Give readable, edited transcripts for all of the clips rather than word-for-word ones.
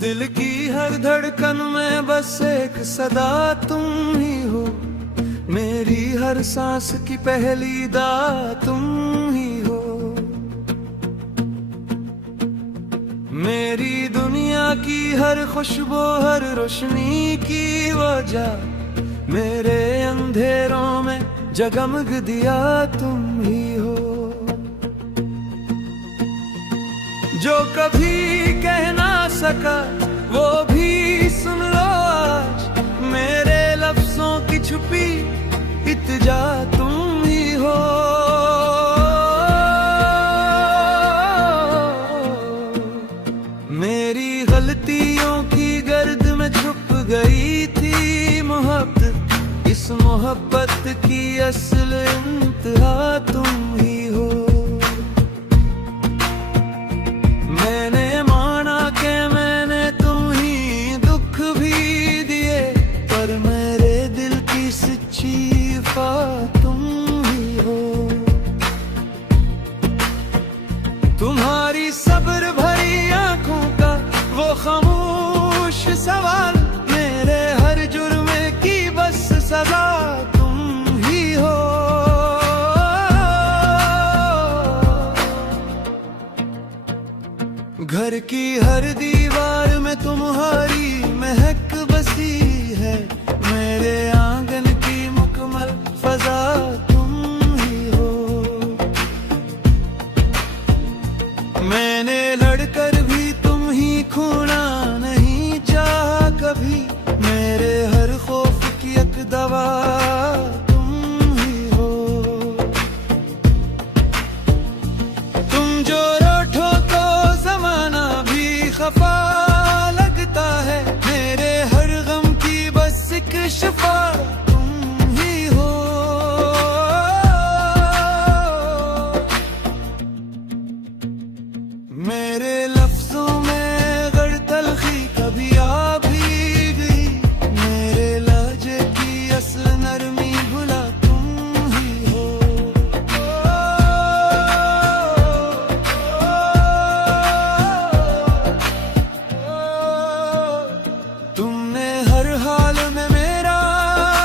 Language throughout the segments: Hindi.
दिल की हर धड़कन में बस एक सदा तुम ही हो, मेरी हर सांस की पहली दा तुम ही हो। मेरी दुनिया की हर खुशबू हर रोशनी की वजह, मेरे अंधेरों में जगमग दिया तुम ही हो। जो कभी कह ना सका वो भी सुन लो आज, मेरे लफ्जों की छुपी इत्जा तुम ही हो। मेरी गलतियों की गर्द में छुप गई थी मोहब्बत, इस मोहब्बत की असल इंतहा तुम ही हो। मैंने माना कि मैंने तुम ही दुख भी दिए, पर मेरे दिल की सच्ची वफा तुम ही हो। तुम्हारी सब्र भरी आंखों का वो खामोश सवाल, मेरे हर जुर्म की बस सजा तुम ही हो। घर की हर दीवार में तुम्हारी महक बसी है, मेरे आंगन की मुकम्मल फजा तुम ही हो। मैंने लड़कर भी तुम ही खोना नहीं चाहा कभी, मेरे हर खौफ की एक दवा तुम ही हो। तुम जो रूठो तो जमाना भी खफा लगता है, मेरे हर गम की बस एक शिफा तुम ही हो। मेरे लफ्जों में अगर तलखी कभी आ भी गई, मेरे लहजे की असल नरमी भुला तुम ही हो। तुमने हर हाल में मेरा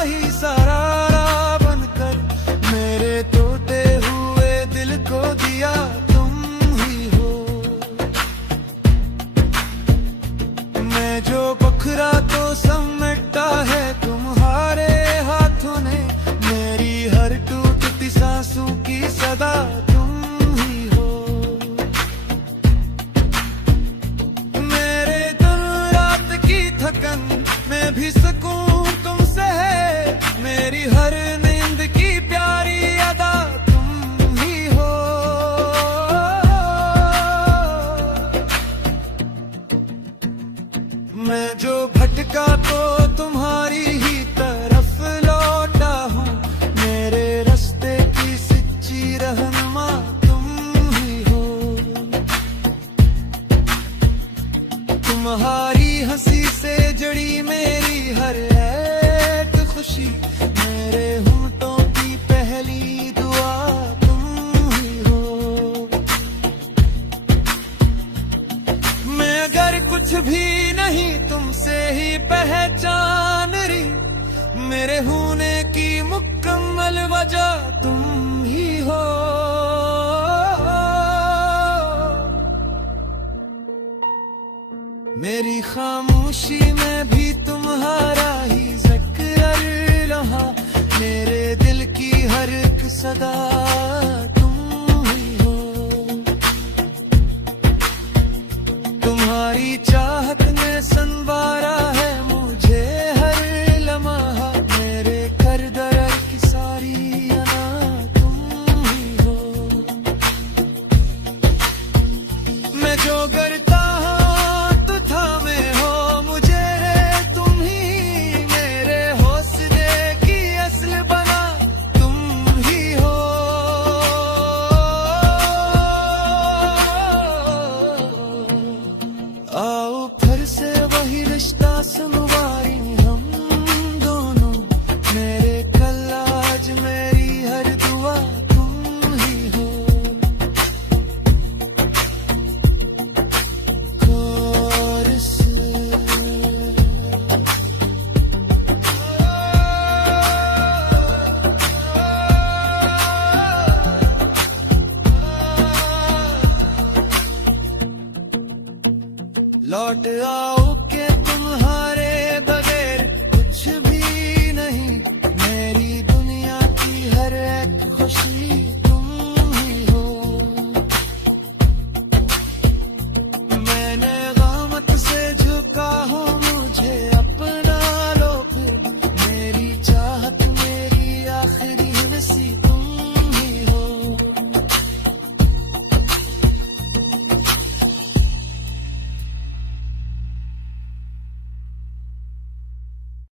ही सहारा बनकर, मेरे टूटे हुए दिल को दिया तुम ही हो। मैं जो बखरा तो समेटा है तुम्हारे हाथों ने, मेरी हर टूटती सांसों की सदा तुम ही हो। मेरे दिन रात की थकन में भी सुकून तुमसे है, मेरी हर नींद की प्यारी अदा तुम ही हो। मैं जो भटका तो तुम्हारी ही तरफ लौटा हूँ, मेरे रास्ते की सच्ची रहनुमा तुम ही हो। तुम्हारी हंसी से जड़ी मेरी हर एक खुशी, मेरे होंठों की पहली दुआ तुम ही हो। मैं अगर कुछ भी नहीं तुमसे ही पहचान रही, मेरे होने की मुकम्मल वजह तुम ही हो। मेरी खामोशी में भी तुम्हारा ही जिक्र रहा, मेरे दिल की हर एक सदा तुम ही हो। तुम्हारी चाहत में संवारा